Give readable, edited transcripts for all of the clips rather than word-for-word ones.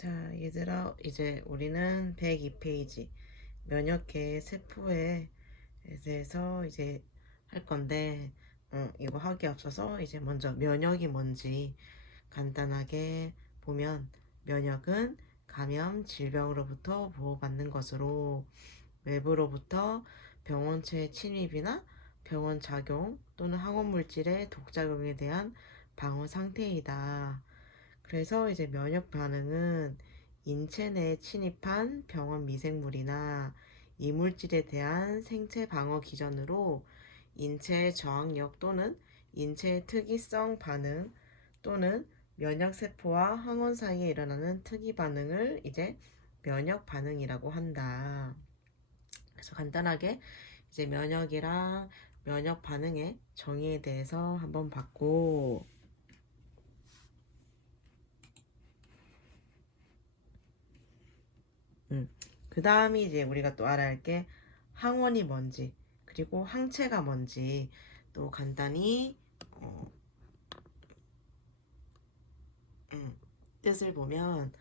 자, 얘들아, 이제 우리는 102페이지 면역계 세포에 대해서 이제 할 건데, 이거 하기 앞서서 이제 먼저 면역이 뭔지 간단하게 보면, 면역은 감염, 질병으로부터 보호받는 것으로 외부로부터 병원체 침입이나 병원 작용 또는 항원 물질의 독작용에 대한 방어 상태이다. 그래서 이제 면역 반응은 인체 내에 침입한 병원 미생물이나 이물질에 대한 생체 방어 기전으로 인체의 저항력 또는 인체의 특이성 반응 또는 면역 세포와 항원 사이에 일어나는 특이 반응을 이제 면역 반응이라고 한다. 그래서 간단하게 이제 면역이랑 면역 반응의 정의에 대해서 한번 봤고, 그 다음이 이제 우리가 또 알아야 할 게 항원이 뭔지, 그리고 항체가 뭔지 또 간단히 어, 뜻을 보면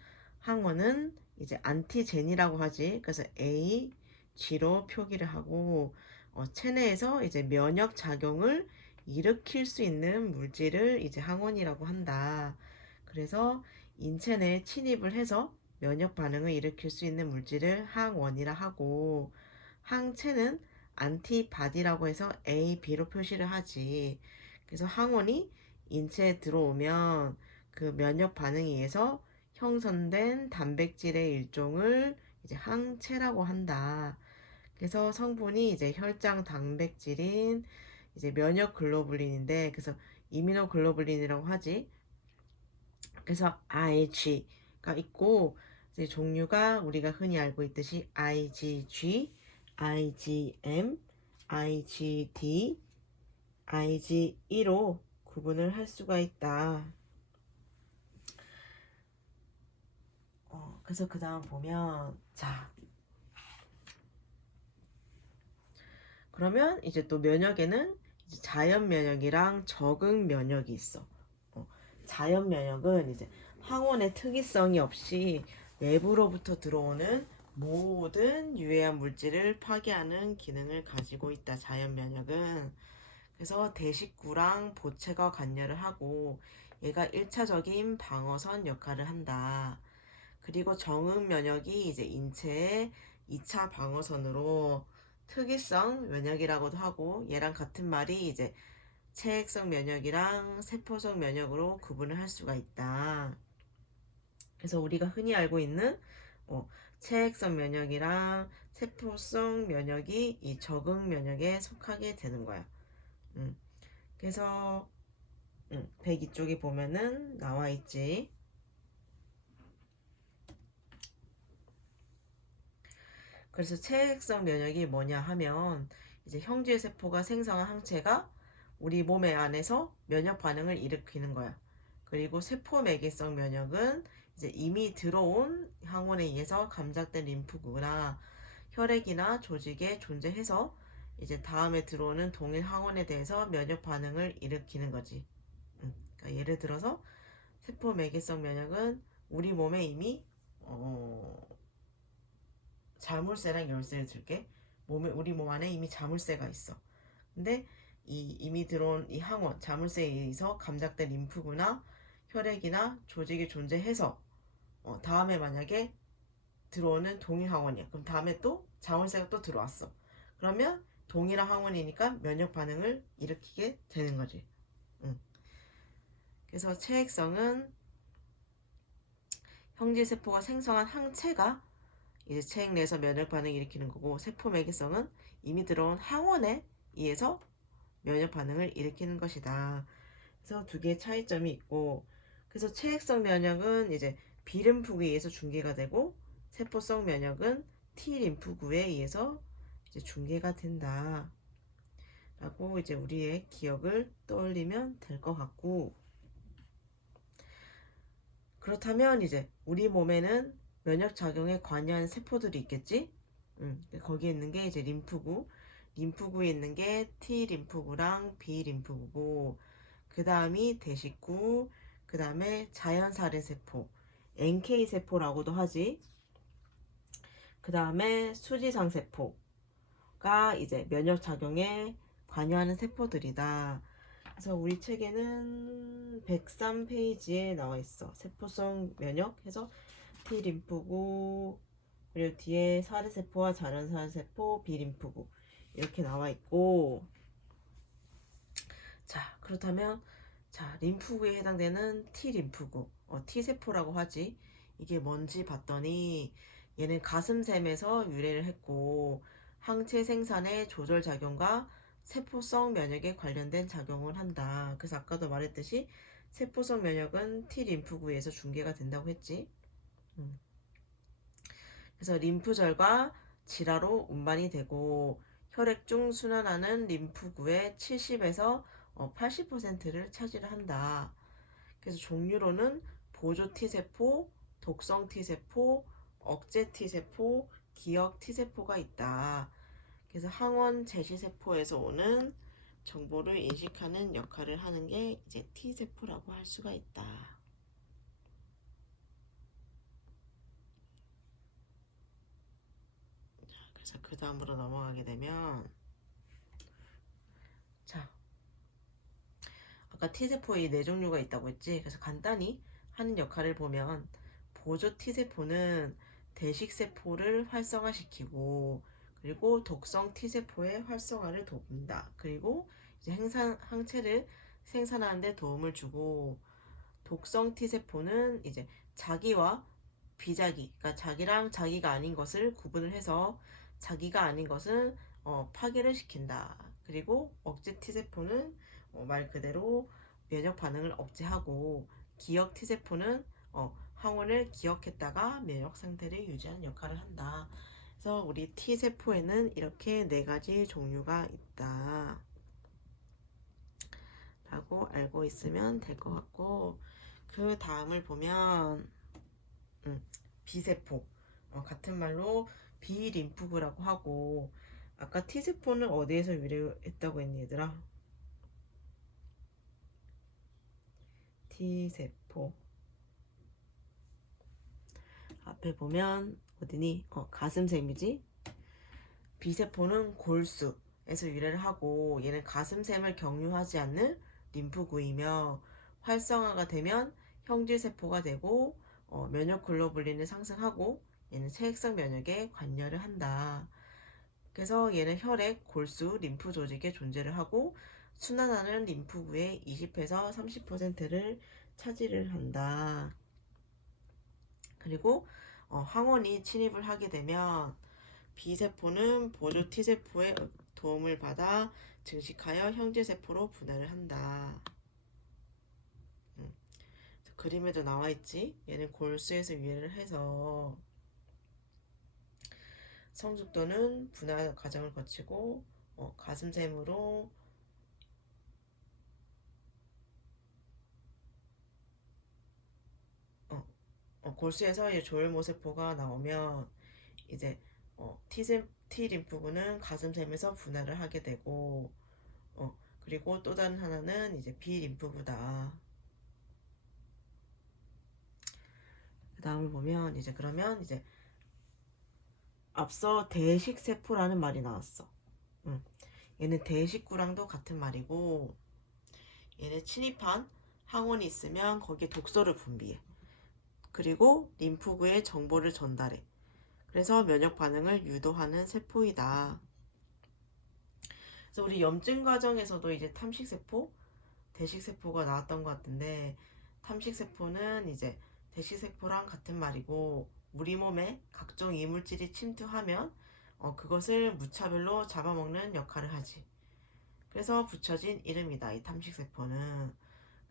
항원은 이제 안티젠이라고 하지. 그래서 A, G로 표기를 하고 체내에서 이제 면역 작용을 일으킬 수 있는 물질을 이제 항원이라고 한다. 그래서 인체 내에 침입을 해서 면역 반응을 일으킬 수 있는 물질을 항원이라 하고, 항체는 안티바디라고 해서 A, B로 표시를 하지. 그래서 항원이 인체에 들어오면 그 면역 반응에 의해서 형성된 단백질의 일종을 이제 항체라고 한다. 그래서 성분이 이제 혈장 단백질인 이제 면역 글로불린인데, 그래서 이미노글로불린이라고 하지. 그래서 Ig가 있고, 이제 종류가 우리가 흔히 알고 있듯이 IgG, IgM, IgD, IgE로 구분을 할 수가 있다. 그래서 그 다음 보면, 자, 그러면 이제 또 면역에는 이제 자연 면역이랑 적응 면역이 있어. 자연 면역은 이제 항원의 특이성이 없이 외부로부터 들어오는 모든 유해한 물질을 파괴하는 기능을 가지고 있다. 자연 면역은. 그래서 대식구랑 보채가 관여를 하고 얘가 1차적인 방어선 역할을 한다. 그리고 정응 면역이 이제 인체의 2차 방어선으로 특이성 면역이라고도 하고, 얘랑 같은 말이 이제 체액성 면역이랑 세포성 면역으로 구분을 할 수가 있다. 그래서 우리가 흔히 알고 있는 어, 체액성 면역이랑 세포성 면역이 이 적응 면역에 속하게 되는 거야. 음. 그래서 102쪽에 보면은 나와 있지. 그래서 체액성 면역이 뭐냐 하면 이제 형질 세포가 생성한 항체가 우리 몸의 안에서 면역 반응을 일으키는 거야. 그리고 세포 매개성 면역은 이제 이미 들어온 항원에 의해서 감작된 림프구나 혈액이나 조직에 존재해서 이제 다음에 들어오는 동일 항원에 대해서 면역 반응을 일으키는 거지. 그러니까 예를 들어서 세포 매개성 면역은 우리 몸에 이미 자물쇠랑 열쇠를 들게. 우리 몸 안에 이미 자물쇠가 있어. 근데 이 이미 들어온 이 항원, 자물쇠에 의해서 감작된 림프구나 혈액이나 조직이 존재해서 다음에 만약에 들어오는 동일 항원이야. 그럼 다음에 또 자물쇠가 또 들어왔어. 그러면 동일한 항원이니까 면역 반응을 일으키게 되는 거지. 응. 그래서 체액성은 형질세포가 생성한 항체가 이제 체액 내에서 면역 반응을 일으키는 거고, 세포 매개성은 이미 들어온 항원에 의해서 면역 반응을 일으키는 것이다. 그래서 두 개의 차이점이 있고, 그래서 체액성 면역은 이제 B림프구에 의해서 중계가 되고, 세포성 면역은 T림프구에 의해서 이제 중계가 된다. 라고 이제 우리의 기억을 떠올리면 될 것 같고, 그렇다면 이제 우리 몸에는 면역 작용에 관여하는 세포들이 있겠지? 거기에 있는 게 이제 림프구에 있는 게 T 림프구랑 B 림프구고, 그 다음이 대식구, 그 다음에 자연살해 세포, NK 세포라고도 하지. 그 다음에 수지상 세포가 이제 면역 작용에 관여하는 세포들이다. 그래서 우리 책에는 103페이지에 나와 있어. 세포성 면역 해서 T 림프구, 그리고 뒤에 사례세포와 자연사례세포, B림프구 이렇게 나와 있고, 자 그렇다면 자 림프구에 해당되는 T 림프구, T세포라고 하지. 이게 뭔지 봤더니 얘는 가슴샘에서 유래를 했고 항체 생산의 조절 작용과 세포성 면역에 관련된 작용을 한다. 그래서 아까도 말했듯이 세포성 면역은 T 림프구에서 중계가 된다고 했지. 그래서 림프절과 질화로 운반이 되고 혈액 중 순환하는 림프구의 70에서 80%를 차지를 한다. 그래서 종류로는 보조 T세포, 독성 T세포, 억제 T세포, 기억 T세포가 있다. 그래서 항원 제시세포에서 오는 정보를 인식하는 역할을 하는 게 이제 T세포라고 할 수가 있다. 그래서 그 다음으로 넘어가게 되면, 자 아까 T세포에 네 종류가 있다고 했지. 그래서 간단히 하는 역할을 보면 보조 T세포는 대식세포를 활성화시키고 그리고 독성 T세포의 활성화를 돕는다. 그리고 이제 항체를 생산하는 데 도움을 주고, 독성 T세포는 이제 자기와 비자기, 그러니까 자기랑 자기가 아닌 것을 구분을 해서 자기가 아닌 것은 파괴를 시킨다. 그리고 억제 T세포는 말 그대로 면역 반응을 억제하고, 기억 T세포는 항원을 기억했다가 면역 상태를 유지하는 역할을 한다. 그래서 우리 T세포에는 이렇게 네 가지 종류가 있다 라고 알고 있으면 될 것 같고, 그 다음을 보면 B세포, 같은 말로 B림프구라고 하고, 아까 T세포는 어디에서 유래했다고 했니 얘들아? T세포 앞에 보면 어디니? 가슴샘이지? B세포는 골수에서 유래를 하고 얘는 가슴샘을 경유하지 않는 림프구이며 활성화가 되면 형질세포가 되고 면역 글로불린을 상승하고 얘는 체액성 면역에 관여를 한다. 그래서 얘는 혈액, 골수, 림프 조직에 존재를 하고 순환하는 림프구의 20에서 30%를 차지를 한다. 그리고 항원이 침입을 하게 되면 B세포는 보조 T세포의 도움을 받아 증식하여 형제세포로 분할을 한다. 그림에도 나와 있지. 얘는 골수에서 유래를 해서 성숙도는 분할 과정을 거치고 가슴샘으로 골수에서 조혈모세포가 나오면 이제 T림프구는 가슴샘에서 분할을 하게 되고, 그리고 또 다른 하나는 이제 B림프구다. 그 다음을 보면 이제 그러면 이제 앞서 대식세포라는 말이 나왔어. 얘는 대식구랑도 같은 말이고, 얘는 침입한 항원이 있으면 거기에 독소를 분비해. 그리고 림프구에 정보를 전달해. 그래서 면역 반응을 유도하는 세포이다. 그래서 우리 염증 과정에서도 이제 탐식세포, 대식세포가 나왔던 것 같은데, 탐식세포는 이제 대식세포랑 같은 말이고, 우리 몸에 각종 이물질이 침투하면 그것을 무차별로 잡아먹는 역할을 하지. 그래서 붙여진 이름이다, 이 탐식세포는.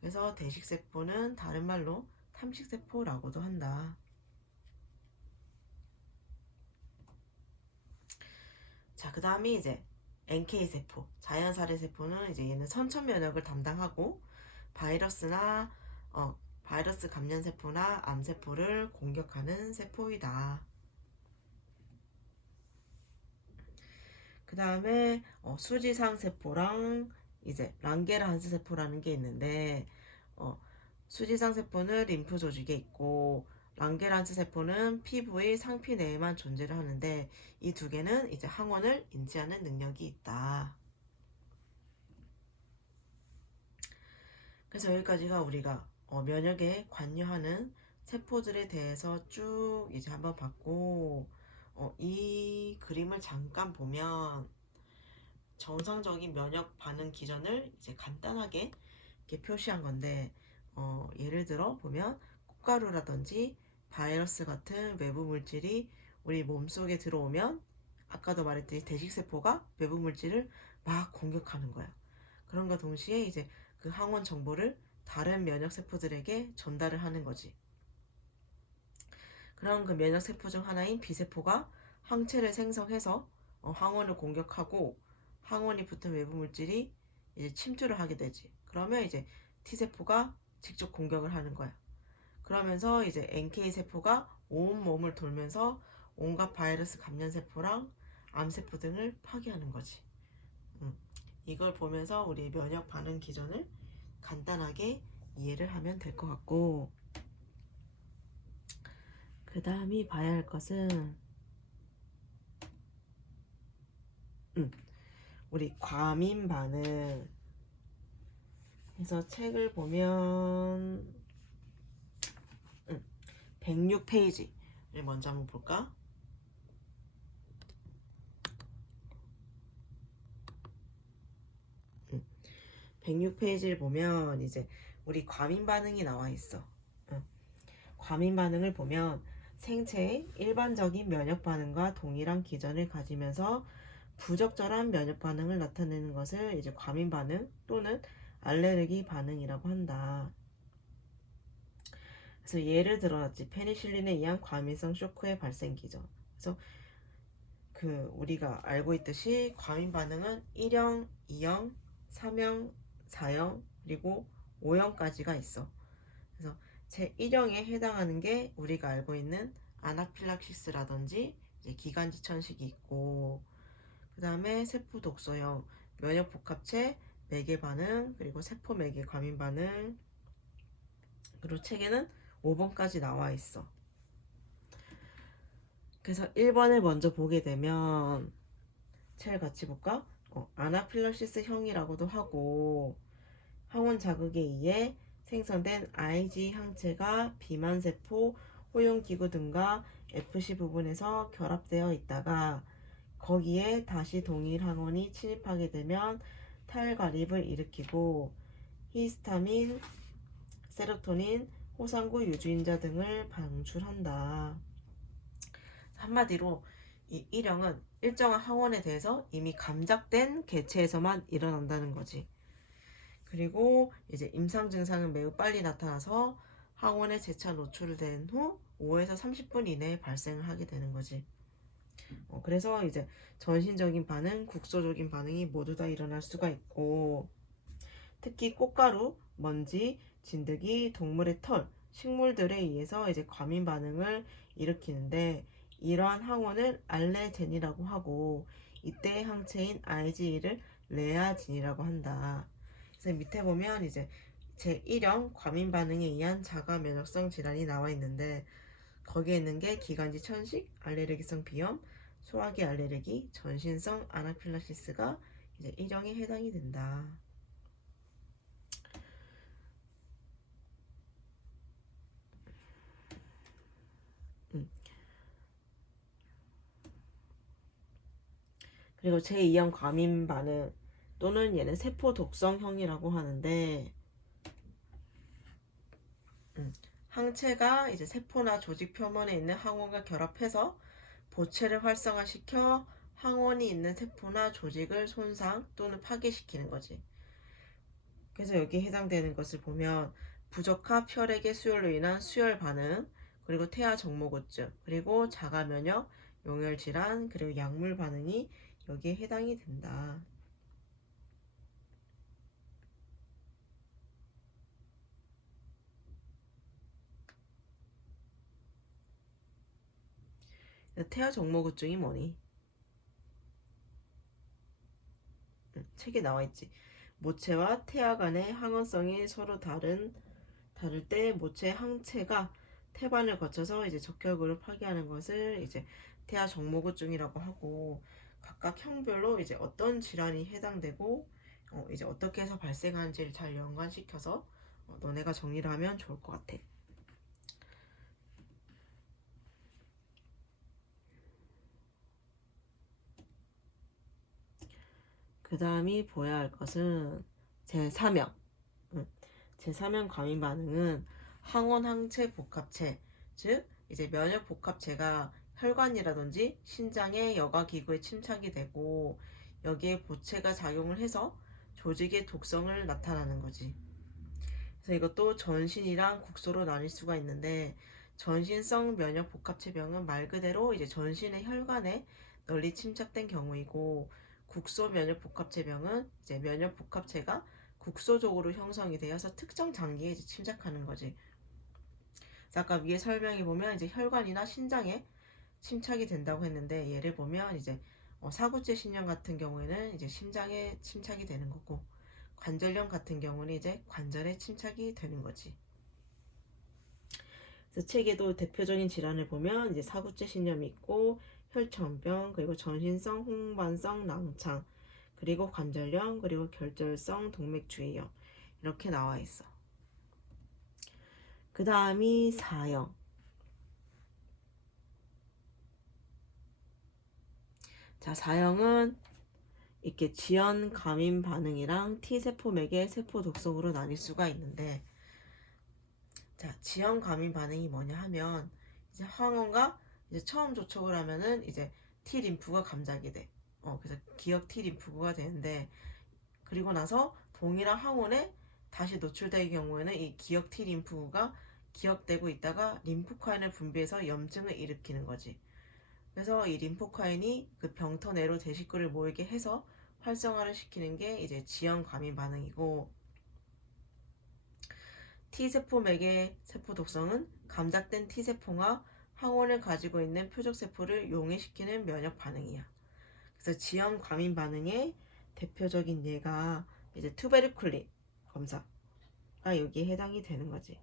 그래서 대식세포는 다른 말로 탐식세포라고도 한다. 자, 그 다음이 이제 NK세포, 자연사례세포는 이제 얘는 선천 면역을 담당하고 바이러스나 바이러스 감염세포나 암세포를 공격하는 세포이다. 그 다음에 수지상 세포랑 이제 랑게르한스 세포라는 게 있는데 수지상 세포는 림프 조직에 있고 랑게란츠 세포는 피부의 상피 내에만 존재를 하는데 이 두 개는 이제 항원을 인지하는 능력이 있다. 그래서 여기까지가 우리가 면역에 관여하는 세포들에 대해서 쭉 이제 한번 봤고, 이 그림을 잠깐 보면 정상적인 면역 반응 기전을 이제 간단하게 이렇게 표시한 건데, 예를 들어 보면 꽃가루라든지 바이러스 같은 외부 물질이 우리 몸속에 들어오면 아까도 말했듯이 대식세포가 외부 물질을 막 공격하는 거야. 그런과 동시에 이제 그 항원 정보를 다른 면역세포들에게 전달을 하는 거지. 그런 그 면역세포 중 하나인 B세포가 항체를 생성해서 항원을 공격하고 항원이 붙은 외부 물질이 이제 침투를 하게 되지. 그러면 이제 T세포가 직접 공격을 하는 거야. 그러면서 이제 NK세포가 온 몸을 돌면서 온갖 바이러스 감염세포랑 암세포 등을 파괴하는 거지. 이걸 보면서 우리 면역 반응 기전을 간단하게 이해를 하면 될 것 같고, 그 다음이 봐야 할 것은 우리 과민 반응. 그래서 책을 보면 106페이지를 먼저 한번 볼까? 106페이지를 보면 이제 우리 과민 반응이 나와 있어. 과민 반응을 보면 생체의 일반적인 면역 반응과 동일한 기전을 가지면서 부적절한 면역 반응을 나타내는 것을 이제 과민 반응 또는 알레르기 반응이라고 한다. 그래서 예를 들어봤지. 페니실린에 의한 과민성 쇼크의 발생 기전. 그래서 그 우리가 알고 있듯이 과민 반응은 1형, 2형, 3형, 4형, 그리고 5형까지가 있어. 그래서 제 1형에 해당하는 게 우리가 알고 있는 아나필락시스라든지 이제 기관지 천식이 있고, 그 다음에 세포 독소형, 면역 복합체, 매개 반응, 그리고 세포 매개 과민 반응. 그리고 책에는 5번까지 나와 있어. 그래서 1번을 먼저 보게 되면 책을 같이 볼까? 아나필락시스 형이라고도 하고, 항원 자극에 의해 생성된 IG 항체가 비만세포, 호용기구 등과 FC 부분에서 결합되어 있다가 거기에 다시 동일 항원이 침입하게 되면 탈가립을 일으키고 히스타민, 세로토닌, 호상구 유주인자 등을 방출한다. 한마디로 이 일형은 일정한 항원에 대해서 이미 감작된 개체에서만 일어난다는 거지. 그리고 이제 임상 증상은 매우 빨리 나타나서 항원에 재차 노출된 후 5에서 30분 이내에 발생을 하게 되는 거지. 그래서 이제 전신적인 반응, 국소적인 반응이 모두 다 일어날 수가 있고, 특히 꽃가루, 먼지, 진드기, 동물의 털, 식물들에 의해서 이제 과민 반응을 일으키는데 이러한 항원을 알레젠이라고 하고 이때 항체인 IgE를 레아진이라고 한다. 그래서 밑에 보면 이제 제1형 과민 반응에 의한 자가 면역성 질환이 나와 있는데 거기에 있는 게 기관지 천식, 알레르기성 비염, 소화기 알레르기, 전신성 아나필락시스가 이제 1형에 해당이 된다. 그리고 제2형 과민 반응 또는 얘는 세포 독성형이라고 하는데 항체가 이제 세포나 조직 표면에 있는 항원과 결합해서 보체를 활성화시켜 항원이 있는 세포나 조직을 손상 또는 파괴시키는 거지. 그래서 여기에 해당되는 것을 보면 부적합 혈액의 수혈로 인한 수혈 반응, 그리고 태아 정모구증, 그리고 자가 면역, 용혈 질환, 그리고 약물 반응이 여기에 해당이 된다. 태아 정모구증이 뭐니? 책에 나와 있지. 모체와 태아 간의 항원성이 서로 다를 때 모체 항체가 태반을 거쳐서 이제 적혈구를 파괴하는 것을 이제 태아 정모구증이라고 하고, 각각 형별로 이제 어떤 질환이 해당되고 이제 어떻게 해서 발생하는지를 잘 연관시켜서 너네가 정리를 하면 좋을 것 같아. 그 다음이 보아야 할 것은 제3형. 제3형 과민 반응은 항원 항체 복합체, 즉 이제 면역 복합체가 혈관이라든지 신장의 여가 기구에 침착이 되고 여기에 보체가 작용을 해서 조직의 독성을 나타나는 거지. 그래서 이것도 전신이랑 국소로 나뉠 수가 있는데, 전신성 면역 복합체병은 말 그대로 이제 전신의 혈관에 널리 침착된 경우이고, 국소 면역 복합체병은 이제 면역 복합체가 국소적으로 형성이 되어서 특정 장기에 이제 침착하는 거지. 그래서 아까 위에 설명해 보면 이제 혈관이나 신장에 침착이 된다고 했는데, 예를 보면 이제 사구째 신경 같은 경우에는 이제 심장에 침착이 되는 거고, 관절염 같은 경우는 이제 관절에 침착이 되는 거지. 그래서 책에도 대표적인 질환을 보면 이제 사구째 신염이 있고, 혈전병, 그리고 전신성 홍반성 낭창, 그리고 관절염, 그리고 결절성 동맥주의염, 이렇게 나와 있어. 그 다음이 4형. 자, 4형은 이렇게 지연 감인 반응이랑 T세포 맥의 세포 독성으로 나뉠 수가 있는데, 자, 지연 감인 반응이 뭐냐 하면 이제 항원과 이제 처음 접촉을 하면은 이제 T 림프가 감작이 돼. 그래서 기억 T 림프구가 되는데, 그리고 나서 동일한 항원에 다시 노출될 경우에는 이 기억 T 림프구가 기억되고 있다가 림포카인을 분비해서 염증을 일으키는 거지. 그래서 이 림포카인이 그 병터 내로 대식구를 모이게 해서 활성화를 시키는 게 이제 지연 감인 반응이고, T세포 맥의 세포 독성은 감작된 T세포가 항원을 가지고 있는 표적세포를 용해시키는 면역 반응이야. 그래서 지연 과민 반응의 대표적인 예가 이제 투베르클린 검사가 여기에 해당이 되는 거지.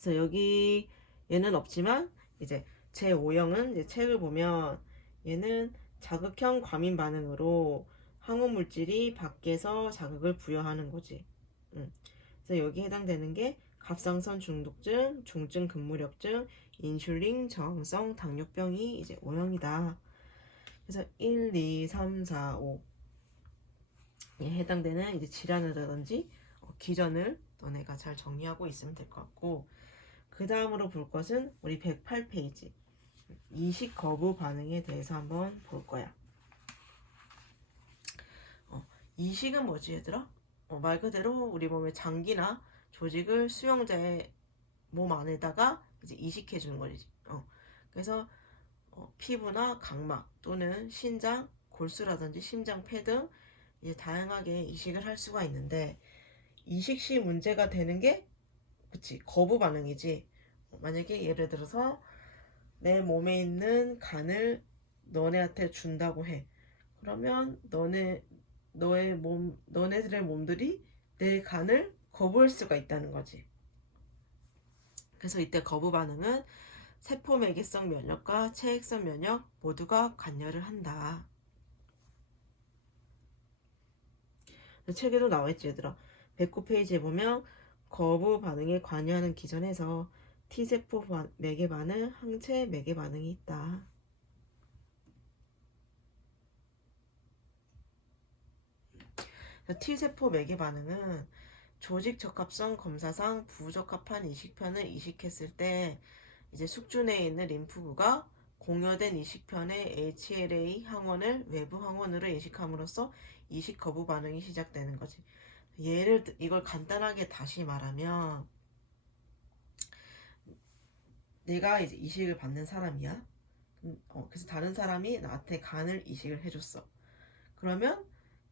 그래서 여기 얘는 없지만 이제 제5형은 이제 책을 보면 얘는 자극형 과민 반응으로 항원 물질이 밖에서 자극을 부여하는 거지. 그래서 여기 해당되는 게 갑상선 중독증, 중증 근무력증, 인슐린 저항성 당뇨병이 이제 5형이다. 그래서 1, 2, 3, 4, 5에 해당되는 이제 질환이라든지 기전을 너네가 잘 정리하고 있으면 될 것 같고, 그 다음으로 볼 것은 우리 108페이지 이식 거부 반응에 대해서 한번 볼 거야. 이식은 뭐지 얘들아? 말 그대로 우리 몸의 장기나 조직을 수용자의 몸 안에다가 이제 이식해 주는 거지. 그래서 피부나 각막 또는 신장, 골수라든지 심장폐 등 이제 다양하게 이식을 할 수가 있는데, 이식 시 문제가 되는 게 그치 거부 반응이지. 만약에 예를 들어서 내 몸에 있는 간을 너네한테 준다고 해. 그러면 너네들의 몸들이 내 간을 거부할 수가 있다는 거지. 그래서 이때 거부 반응은 세포 매개성 면역과 체액성 면역 모두가 관여를 한다. 책에도 나와있지 얘들아. 109페이지에 보면 거부 반응에 관여하는 기전에서 T세포 매개 반응, 항체 매개 반응이 있다. T세포 매개 반응은 조직 적합성 검사상 부적합한 이식편을 이식했을 때 이제 숙주 내에 있는 림프구가 공여된 이식편의 HLA 항원을 외부 항원으로 인식함으로써 이식 거부 반응이 시작되는 거지. 이걸 간단하게 다시 말하면, 내가 이제 이식을 받는 사람이야. 그래서 다른 사람이 나한테 간을 이식을 해줬어. 그러면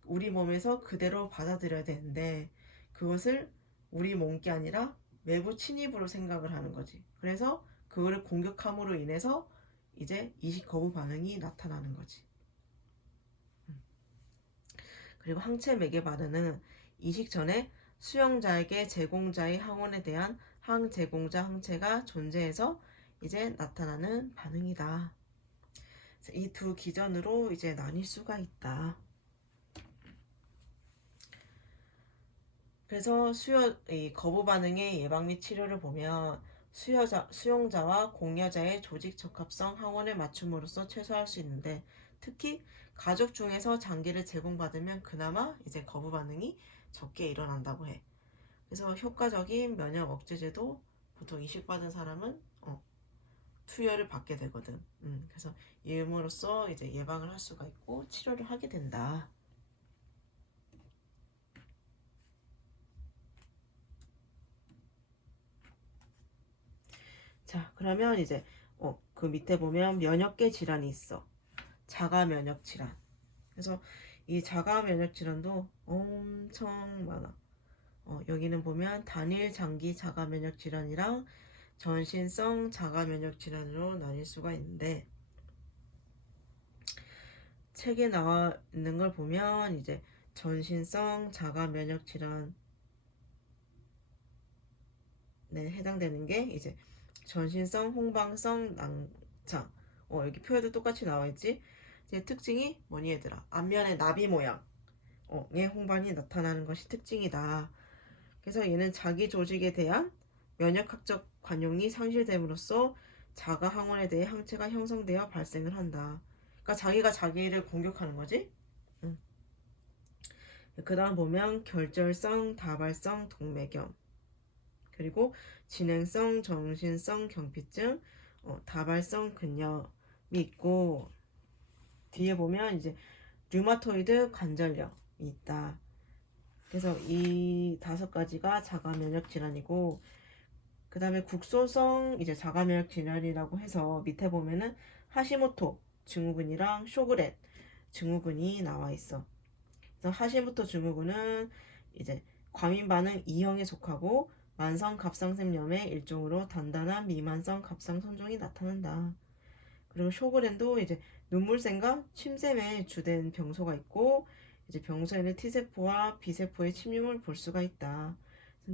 우리 몸에서 그대로 받아들여야 되는데, 그것을 우리 몸게 아니라 외부 침입으로 생각을 하는 거지. 그래서 그거를 공격함으로 인해서 이제 이식 거부 반응이 나타나는 거지. 그리고 항체 매개 반응은 이식 전에 수용자에게 제공자의 항원에 대한 항제공자 항체가 존재해서 이제 나타나는 반응이다. 이 두 기전으로 이제 나뉠 수가 있다. 그래서 이 거부 반응의 예방 및 치료를 보면 수용자와 공여자의 조직 적합성 항원을 맞춤으로써 최소화할 수 있는데, 특히 가족 중에서 장기를 제공받으면 그나마 이제 거부 반응이 적게 일어난다고 해. 그래서 효과적인 면역 억제제도 보통 이식받은 사람은 투여를 받게 되거든. 그래서 이음으로써 이제 예방을 할 수가 있고 치료를 하게 된다. 자, 그러면 이제 그 밑에 보면 면역계 질환이 있어. 자가 면역 질환. 그래서 이 자가 면역 질환도 엄청 많아. 여기는 보면 단일 장기 자가 면역 질환이랑 전신성 자가 면역 질환으로 나뉠 수가 있는데, 책에 나와 있는 걸 보면 이제 전신성 자가 면역 질환에 해당되는 게 이제 전신성 홍방성 낭창. 여기 표에도 똑같이 나와 있지. 이제 특징이 뭐니 얘들아? 앞면에 나비 모양 의 홍반이 나타나는 것이 특징이다. 그래서 얘는 자기 조직에 대한 면역학적 관용이 상실됨으로써 자가 항원에 대해 항체가 형성되어 발생을 한다. 그러니까 자기가 자기를 공격하는 거지. 그 다음 보면 결절성 다발성 동맥염, 그리고 진행성 정신성 경피증, 다발성 근염이 있고, 뒤에 보면 이제 류마토이드 관절염이 있다. 그래서 이 5가지가 자가 면역 질환이고, 그 다음에 국소성 이제 자가 면역 질환이라고 해서 밑에 보면은 하시모토 증후군이랑 쇼그렛 증후군이 나와 있어. 그래서 하시모토 증후군은 이제 과민 반응 2형에 속하고 만성 갑상선염의 일종으로 단단한 미만성 갑상 선종이 나타난다. 그리고 쇼그렌도 이제 눈물샘과 침샘에 주된 병소가 있고, 이제 병소에는 T세포와 B세포의 침흉을 볼 수가 있다.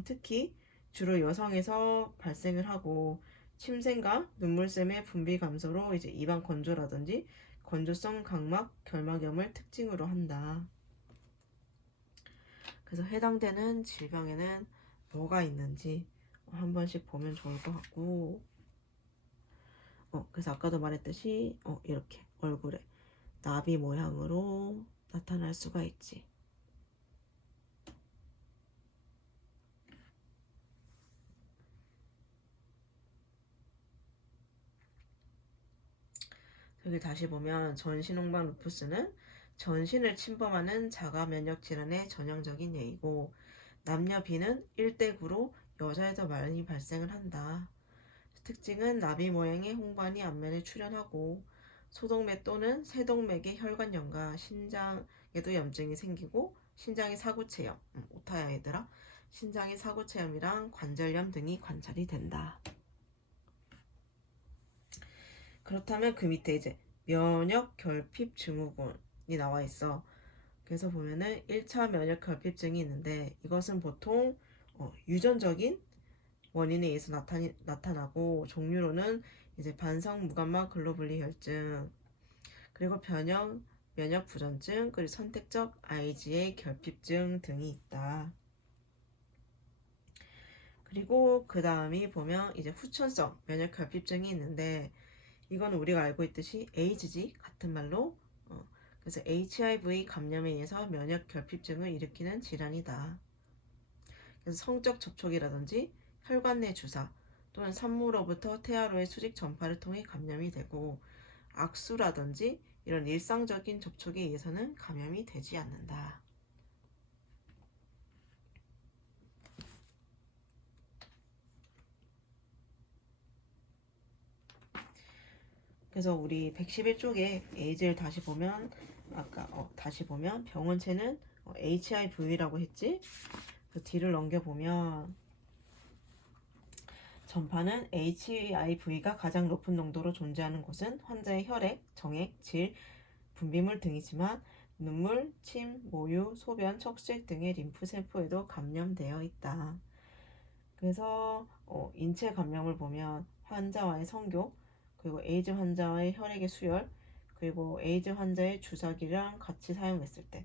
특히 주로 여성에서 발생을 하고, 침샘과 눈물샘의 분비 감소로 이제 입안 건조라든지 건조성 각막 결막염을 특징으로 한다. 그래서 해당되는 질병에는 뭐가 있는지 한 번씩 보면 좋을 것 같고, 그래서 아까도 말했듯이 이렇게 얼굴에 나비 모양으로 나타날 수가 있지. 여기 다시 보면 전신홍방 루푸스는 전신을 침범하는 자가 면역 질환의 전형적인 예이고, 남녀 비는 1대9로 여자에 더 많이 발생을 한다. 특징은 나비 모양의 홍반이 앞면에 출현하고, 소동맥 또는 세동맥의 혈관염과 신장에도 염증이 생기고, 신장의 사구체염, 오타야 얘들아, 신장의 사구체염이랑 관절염 등이 관찰이 된다. 그렇다면 그 밑에 이제 면역 결핍 증후군이 나와 있어. 그래서 보면은 1차 면역 결핍증이 있는데, 이것은 보통 유전적인 원인에 의해서 나타나고, 종류로는 이제 반성 무감마 글로불리 혈증, 그리고 변형 면역 부전증, 그리고 선택적 IgA 결핍증 등이 있다. 그리고 그 다음이 보면 이제 후천성 면역 결핍증이 있는데, 이건 우리가 알고 있듯이 HG 같은 말로 그래서 HIV 감염에 의해서 면역 결핍증을 일으키는 질환이다. 그래서 성적 접촉이라든지 혈관 내 주사 또는 산모로부터 태아로의 수직 전파를 통해 감염이 되고, 악수라든지 이런 일상적인 접촉에 의해서는 감염이 되지 않는다. 그래서 우리 111쪽에 에이즈를 다시 보면, 아까 다시 보면 병원체는 HIV라고 했지? 그 뒤를 넘겨보면 전파는 HIV가 가장 높은 농도로 존재하는 곳은 환자의 혈액, 정액, 질, 분비물 등이지만, 눈물, 침, 모유, 소변, 척수액 등의 림프 세포에도 감염되어 있다. 그래서 인체 감염을 보면 환자와의 성교, 그리고 에이즈 환자와의 혈액의 수혈, 그리고 에이즈 환자의 주사기랑 같이 사용했을 때,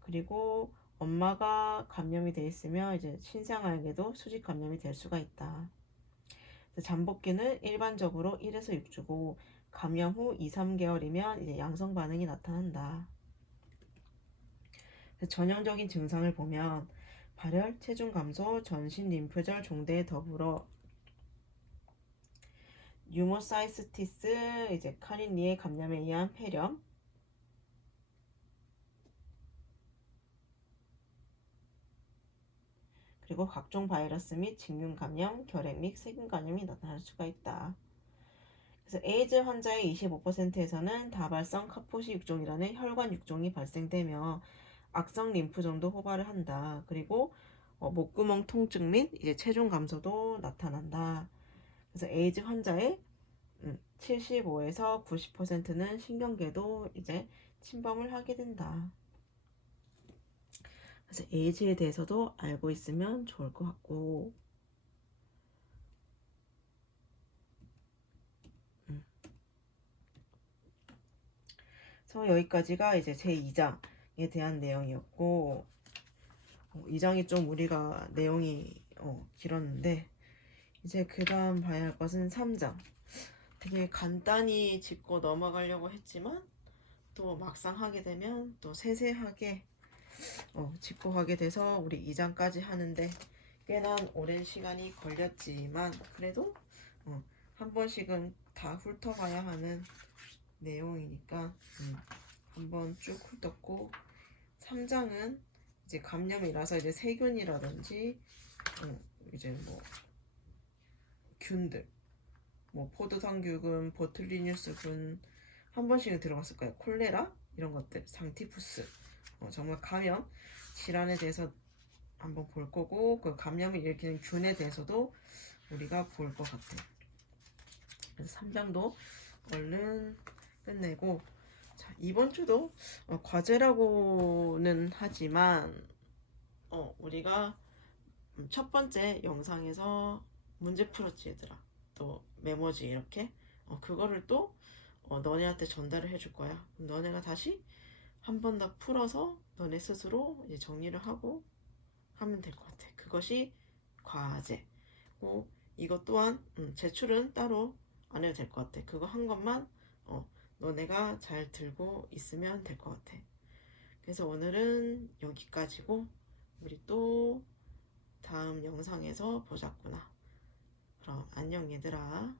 그리고 엄마가 감염이 돼 있으면 이제 신생아에게도 수직 감염이 될 수가 있다. 잠복기는 일반적으로 1에서 6주고 감염 후 2, 3개월이면 이제 양성 반응이 나타난다. 전형적인 증상을 보면 발열, 체중 감소, 전신 림프절 종대에 더불어 뉴모사이스티스, 이제 카린리의 감염에 의한 폐렴, 그리고 각종 바이러스 및 직륜 감염, 결핵 및 세균 감염이 나타날 수가 있다. 그래서 에이즈 환자의 25%에서는 다발성 카포시 육종이라는 혈관 육종이 발생되며 악성 림프종도 호발을 한다. 그리고 목구멍 통증 및 이제 체중 감소도 나타난다. 그래서 에이즈 환자의 75에서 90%는 신경계도 이제 침범을 하게 된다. 그래서 에이즈에 대해서도 알고 있으면 좋을 것 같고, 그래서 여기까지가 이제 제 2장에 대한 내용이었고, 2장이 좀 우리가 내용이 길었는데, 이제 그 다음 봐야 할 것은 3장. 되게 간단히 짚고 넘어가려고 했지만 또 막상 하게 되면 또 세세하게 짚고 가게 돼서 우리 2장까지 하는데 꽤나 오랜 시간이 걸렸지만 그래도 한 번씩은 다 훑어봐야 하는 내용이니까 한번 쭉 훑었고, 3장은 이제 감염이라서 이제 세균이라든지 이제 뭐 균들, 뭐 포도당균, 보툴리뉴스균 한 번씩은 들어봤을 거예요. 콜레라 이런 것들, 상티푸스, 정말 감염 질환에 대해서 한번 볼 거고, 그 감염을 일으키는 균에 대해서도 우리가 볼 것 같아요. 그래서 3장도 얼른 끝내고, 자, 이번 주도 과제라고는 하지만 우리가 첫 번째 영상에서 문제 풀었지 얘들아, 또 메모지 이렇게 그거를 또 너네한테 전달을 해줄 거야. 너네가 다시 한 번 더 풀어서 너네 스스로 이제 정리를 하고 하면 될 것 같아. 그것이 과제고, 이것 또한 제출은 따로 안 해도 될 것 같아. 그거 한 것만 너네가 잘 들고 있으면 될 것 같아. 그래서 오늘은 여기까지고, 우리 또 다음 영상에서 보자꾸나. 그럼 안녕 얘들아.